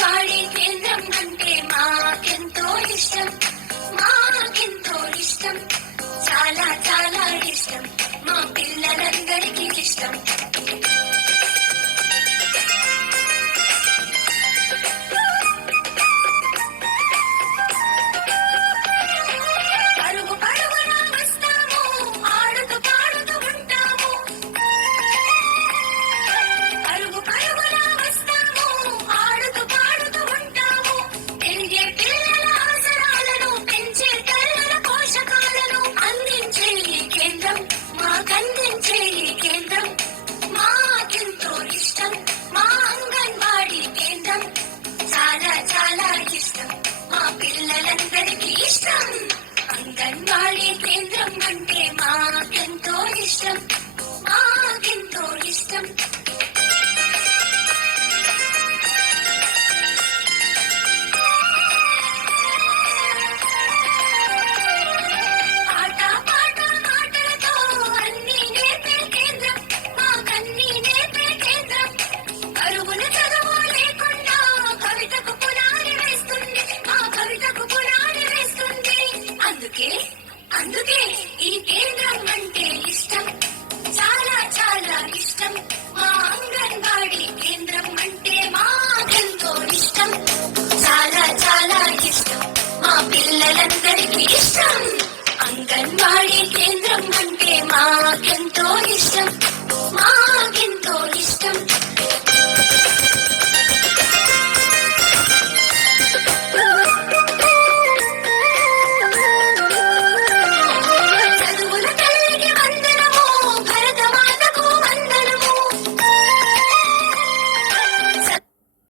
అంగన్వాడీ కేంద్రం అంటే మాకెంతో ఇష్టం, మాకెంతో ఇష్టం, చాలా చాలా ఇష్టం, మా పిల్లలందరికీ ఇష్టం. పరుగు పరుగున వస్తాము, ఆడుతూ పాడుతూ ఉంటాము. పరుగు పరుగున వస్తాము, ఆడుతూ పాడుతూ ఉంటాము. పెరిగే పిల్లల అవసరాలను, పెంచే తల్లుల పోషకాలను అందించే ఈ కేంద్రం, మాకందించే ఈ కేంద్రం మాకెంతో ఇష్టం, మా అంగన్వాడీ కేంద్రం చాలా చాలా ఇష్టం, మా పిల్లలందరికీ ఇష్టం. అంగన్వాడీ కేంద్రం అంటే మాకెంతో ఇష్టం, మాకెంతో ఇష్టం. ఆట పాట మాటలతో అన్ని నేర్పే కేంద్రం, మాకన్నీ నేర్పే కేంద్రం. పరుగున చదువు లేకుండా కవితకు పునాది వేస్తుంది, మా కవితకు పునాది వేస్తుంది. అందుకే అందుకే ఈ కేంద్రం అంటే ఇష్టం, చాలా చాలా ఇష్టం, మా అంగన్వాడీ కేంద్రం అంటే మాకెంతో ఇష్టం, చాలా చాలా ఇష్టం, మా పిల్లలందరికీ ఇష్టం. అంగన్వాడీ కేంద్రం అంటే మాకెంతో ఇష్టం, మాకెంతో ఇష్టం,